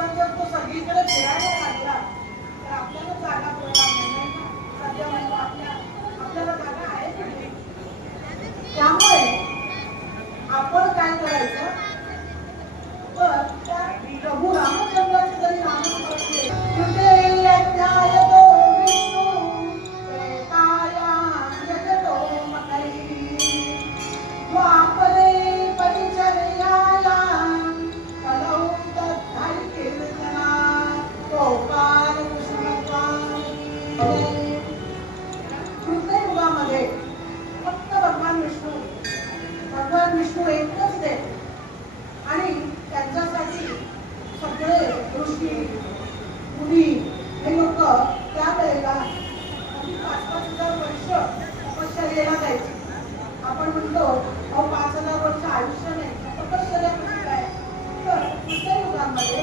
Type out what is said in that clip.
संसद को संगीत में कृतयुगामध्ये फक्त भगवान विष्णू भगवान विष्णू एकच दे आणि त्यांच्यासाठी सगळे ऋषी मुली हे लोक त्या वेळेला पाच पाच हजार वर्ष तपश्चर्येला जायचे. आपण म्हणतो अहो पाच हजार वर्ष आयुष्य नाही तपश्चर्या कशी काय? तर कृष्ण युगामध्ये